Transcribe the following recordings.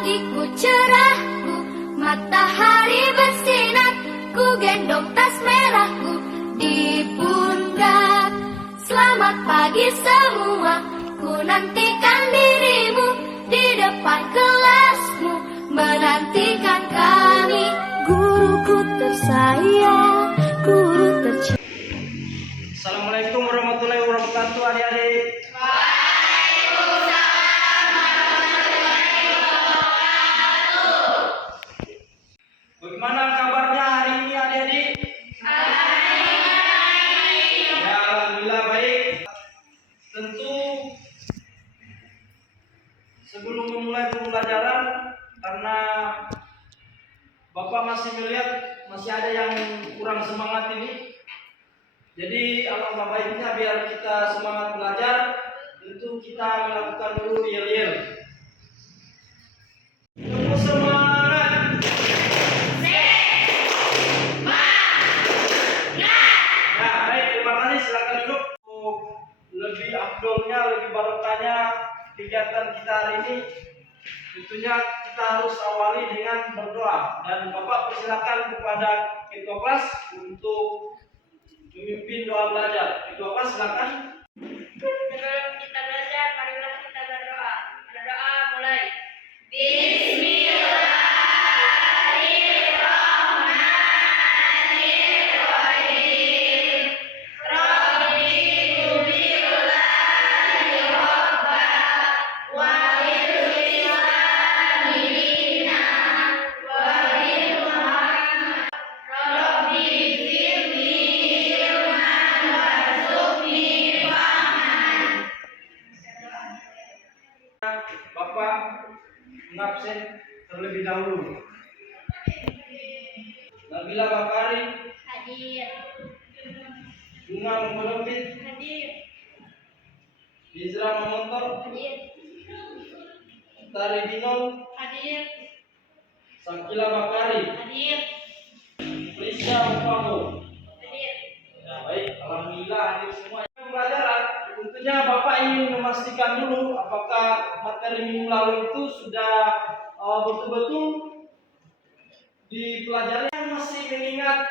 pagiku cerahku, matahari bersinar, ku gendong tas merahku di pundak. Selamat pagi semua, ku nantikan dirimu di depan kelasmu, menantikan kami. Guruku tersayang, guru tercinta. Assalamualaikum warahmatullahi wabarakatuh, adik-adik. Bagaimana kabarnya hari ini, adik-adik? Ya, alhamdulillah baik. Tentu sebelum memulai pembelajaran, karena Bapak masih melihat masih ada yang kurang semangat ini. Jadi alangkah baiknya biar kita semangat belajar, tentu kita melakukan dulu yel-yel. Tunggu semangat. Nah, baik, terima kasih. Silakan duduk. Lebih afdolnya, lebih barokahnya kegiatan kita hari ini, tentunya kita harus awali dengan berdoa. Dan Bapak persilakan kepada ketua kelas untuk memimpin doa belajar. Ketua kelas silakan. Sebelum kita belajar, marilah kita berdoa. Berdoa mulai. Bismillahirrahmanirrahim. Rabbi kubillahi robba wa bilisani dina wa bi Muhammad. Rabbi zidni ilman warzuqni fahman. Bapak mengabsen terlebih dahulu. Nabila Bakari, Hadir. Bunga Mempelempit, Hadir. Bizra Mamontor, Hadir. Tari Binong, Hadir. Sakila Bakari, Hadir. Prisya Upago. Hadir. Ya, baik, alhamdulillah hadir semua. Pembelajaran, tentunya Bapak ingin memastikan dulu apakah materi minggu lalu itu sudah betul-betul dipelajari. Yang masih mengingat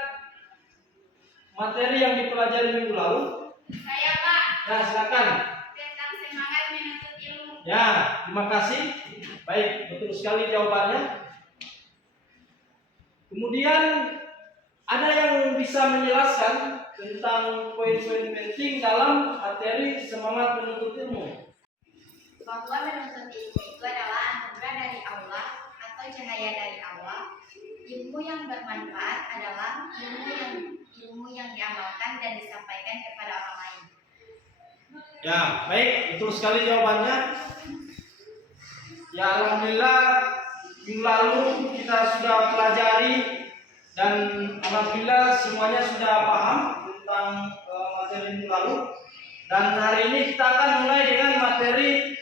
materi yang dipelajari minggu lalu? Saya Pak. Nah, silakan. Tentang semangat menuntut ilmu. Ya, terima kasih. Baik, betul sekali jawabannya. Kemudian ada yang bisa menjelaskan tentang poin-poin penting dalam materi semangat menuntut ilmu? Bahwa menuntut ilmu itu adalah anugerah dari Allah atau cahaya dari Allah. Ilmu yang bermanfaat adalah ilmu yang diamalkan dan disampaikan kepada orang lain. Ya, baik, betul sekali jawabannya. Ya, alhamdulillah minggu lalu kita sudah pelajari dan alhamdulillah semuanya sudah paham tentang materi minggu lalu. Dan hari ini kita akan mulai dengan materi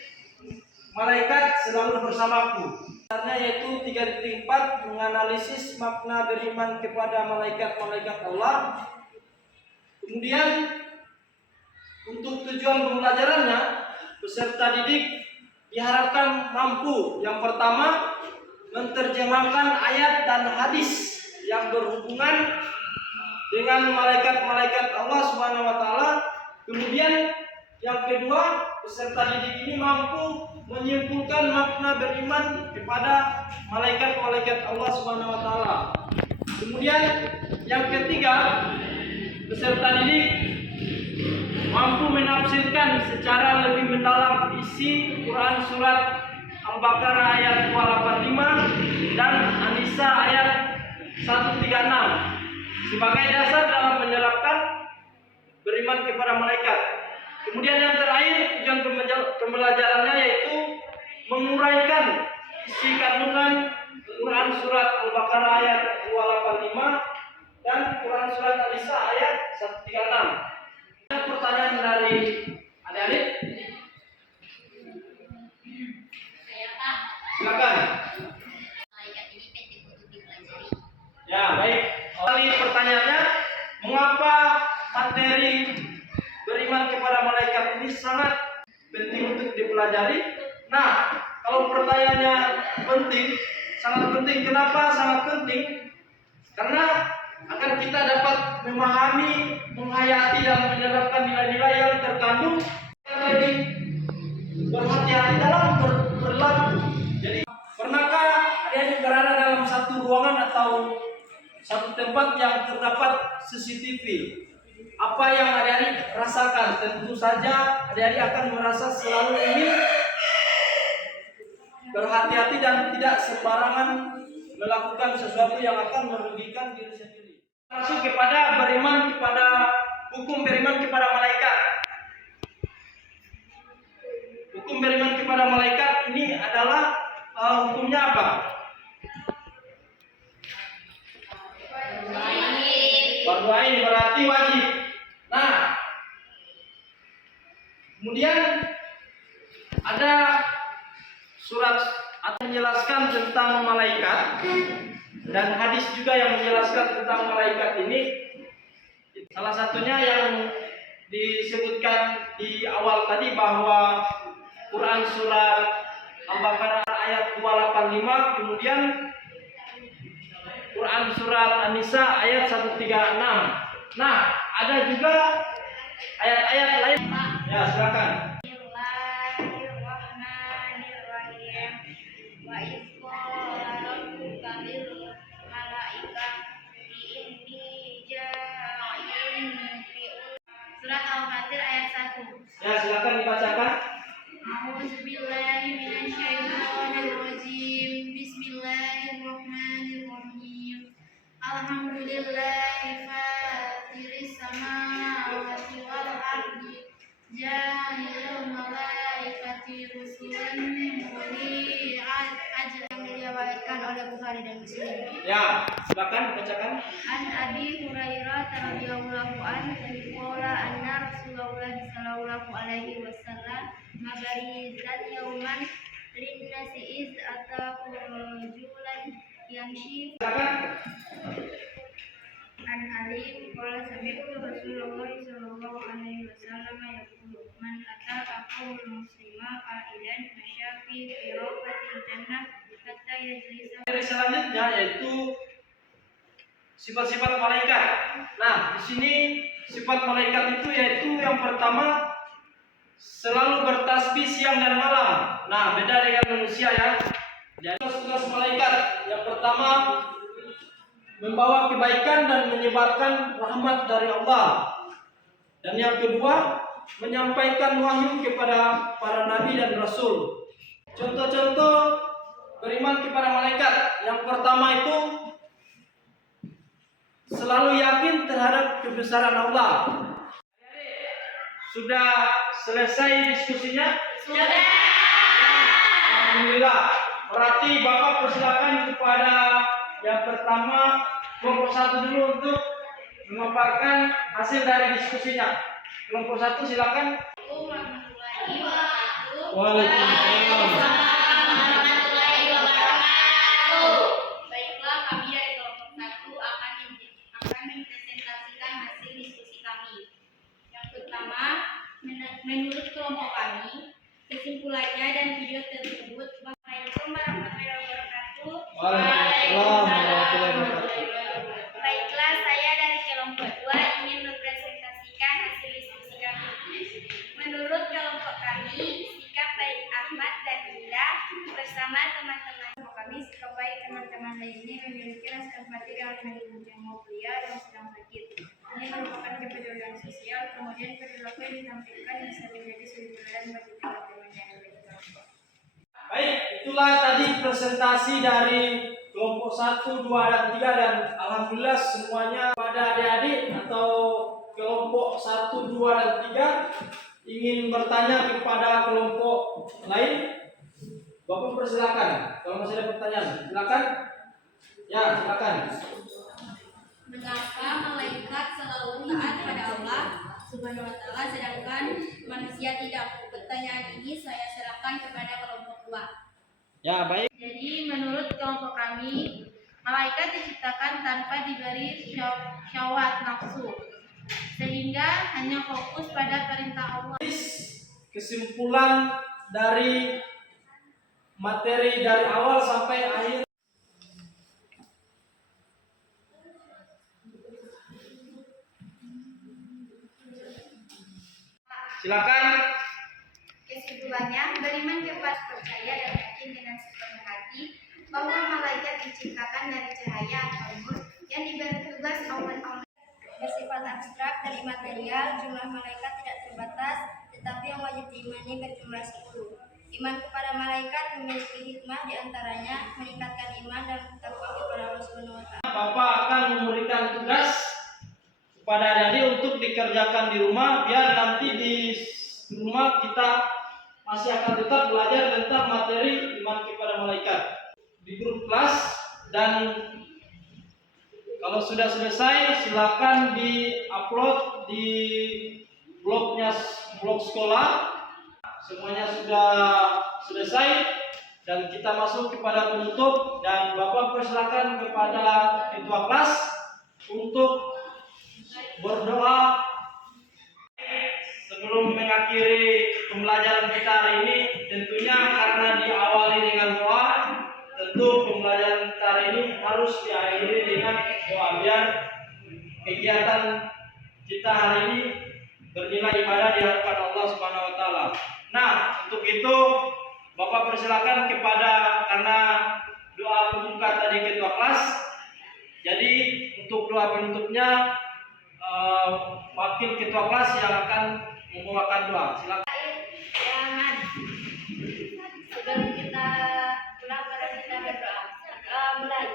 malaikat selalu bersamaku. Yaitu 3.4 menganalisis makna beriman kepada malaikat-malaikat Allah. Kemudian untuk tujuan pembelajarannya, peserta didik diharapkan mampu yang pertama menerjemahkan ayat dan hadis yang berhubungan dengan malaikat-malaikat Allah Subhanahu wa taala. Kemudian yang kedua, peserta didik ini mampu menyimpulkan makna beriman kepada malaikat-malaikat Allah Subhanahu wa taala. Kemudian yang ketiga, peserta didik mampu menafsirkan secara lebih mendalam isi Quran surat Al-Baqarah ayat 285 dan An-Nisa ayat 136 sebagai dasar dalam menerapkan beriman kepada malaikat. Kemudian yang terakhir, tujuan pembelajarannya yaitu menguraikan isi kandungan Quran surat Al-Baqarah ayat 285 dan Quran surat An-Nisa ayat 136. Ada pertanyaan dari adik-adik? Saya Pak. Silakan. Malaikat ini penting untuk dipelajari. Ya, baik. Kali pertanyaannya, mengapa materi beriman kepada malaikat ini sangat penting untuk dipelajari? Nah, kalau pertanyaannya penting sangat penting. Kenapa sangat penting? Karena agar kita dapat memahami, menghayati dan menerapkan nilai-nilai yang terkandung lebih berhati-hati dalam berlaku. Jadi, pernahkah adik-adik berada dalam satu ruangan atau satu tempat yang terdapat CCTV? Apa yang adik-adik rasakan? Tentu saja adik-adik akan merasa selalu ingin berhati-hati dan tidak sembarangan melakukan sesuatu yang akan merugikan diri sendiri. Masuk kepada beriman kepada hukum beriman kepada malaikat. Hukum beriman kepada malaikat ini adalah hukumnya apa? Fardu ain, berarti wajib. Nah, kemudian ada surat atau menjelaskan tentang malaikat dan hadis juga yang menjelaskan tentang malaikat ini. Salah satunya yang disebutkan di awal tadi bahwa Quran surat Al-Baqarah ayat 285, kemudian Quran surat An-Nisa ayat 136. Nah, ada juga ayat-ayat lain. Ya, silakan. Surat Al-Fatir ayat 1. Ya, silakan dibacakan. A'udzubillahi minasyaitonirrajim. Bismillahirrahmanirrahim. Alhamdulillahi fatiris samawati wal ardi ja'ilul malaikati rusulan uli ajal yang diriwayatkan oleh Bukhari dan Muslim. Ya, silakan bacakan. An Abi Hurairah radhiyallahu anhu qala anna Rasulullah sallallahu alaihi wasallam mabarizat yauman linnasi iz atahu rajulan yamshi. Silakan. An Ali qala sami'tu Rasulullah sallallahu alaihi wasallam yaqulu man ata aqul muslima qaidan masyafi fi rawdatil jannah hatta yajlisa. Selanjutnya yaitu sifat-sifat malaikat. Nah, di sini sifat malaikat itu yaitu yang pertama selalu bertasbih siang dan malam. Nah, beda dengan manusia ya. Jadi tugas malaikat yang pertama membawa kebaikan dan menyebarkan rahmat dari Allah. Dan yang kedua menyampaikan wahyu kepada para nabi dan rasul. Contoh-contoh beriman kepada malaikat. Yang pertama itu selalu yakin terhadap kebesaran Allah. Sudah selesai diskusinya? Sudah. Alhamdulillah. Berarti Bapak persilakan kepada yang pertama kelompok 1 dulu untuk memaparkan hasil dari diskusinya. Kelompok 1 silakan. Warahmatullahi wabarakatuh. Waalaikumsalam. Baiklah, kami dari kelompok 1 akan mempresentasikan hasil diskusi kami. Yang pertama, menurut kelompok kami, kesimpulannya dan video tersebut. Assalamualaikum warahmatullahi wabarakatuh. Waalaikumsalam warahmatullahi wabarakatuh. Baiklah, saya dari kelompok 2 ingin mempresentasikan hasil diskusi kami. Menurut kelompok kami, sikap baik Ahmad dan Indah bersama teman-teman kami, sikap baik teman-teman lainnya memiliki rasa empati dalam menjenguk beliau yang sedang sakit. Ini merupakan kepedulian sosial, kemudian perilaku yang ditampilkan bisa menjadi suri teladan bagi teman-teman yang lain. Baik, itulah tadi presentasi dari kelompok 1, 2, dan 3, dan alhamdulillah semuanya pada adik-adik atau kelompok 1, 2, dan 3 ingin bertanya kepada kelompok lain. Bapak persilakan. Kalau masih ada pertanyaan, silakan. Ya, silakan. Mengapa malaikat selalu taat pada Allah Subhanahu wa taala sedangkan manusia tidak? Pertanyaan ini saya serahkan kepada kelompok 2. Ya, baik. Jadi menurut kelompok kami, malaikat diciptakan tanpa diberi syahwat nafsu, sehingga hanya fokus pada perintah Allah. Kesimpulan dari materi dari awal sampai akhir. Silakan. Kesimpulannya, beriman kepada percaya dan yakin dengan sepenuh hati bahwa malaikat diciptakan dari cahaya atau nur yang diberi tugas awan-awan bersifat abstrak dan imaterial. Jumlah malaikat tidak terbatas, tetapi yang wajib diimani berjumlah 10. Iman kepada malaikat memiliki hikmah, diantaranya meningkatkan iman dan takwa kepada Allah Subhanahu wa Ta'ala. Bapak akan memberikan tugas kepada adik-adik untuk dikerjakan di rumah, biar nanti di rumah kita masih akan tetap belajar tentang materi iman kepada malaikat di grup kelas. Dan kalau sudah selesai, silakan di-upload di blog sekolah. Semuanya sudah selesai dan kita masuk kepada penutup, dan Bapak persilakan kepada ketua kelas untuk berdoa sebelum mengakhiri pembelajaran kita hari ini. Tentunya karena diawali dengan doa, tentu pembelajaran kita hari ini harus diakhiri dengan doa, biar kegiatan kita hari ini bernilai ibadah di hadapan Allah Subhanahu wa Ta'ala. Nah, untuk itu Bapak persilakan karena doa pembuka tadi ketua kelas. Jadi untuk doa penutupnya wakil ketua kelas yang akan membawakan doa. Silakan. Jangan. Sebelum kita pulang, mari kita berdoa. Mulai.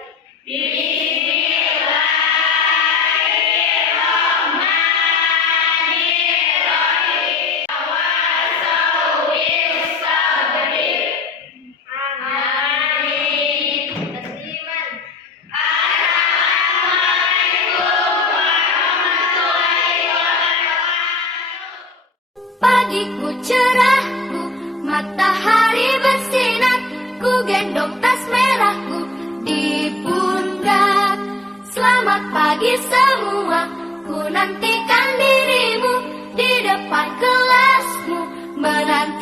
Pagiku cerahku, matahari bersinar, ku gendong tas merahku di pundak. Selamat pagi semua, ku nantikan dirimu di depan kelasmu menanti.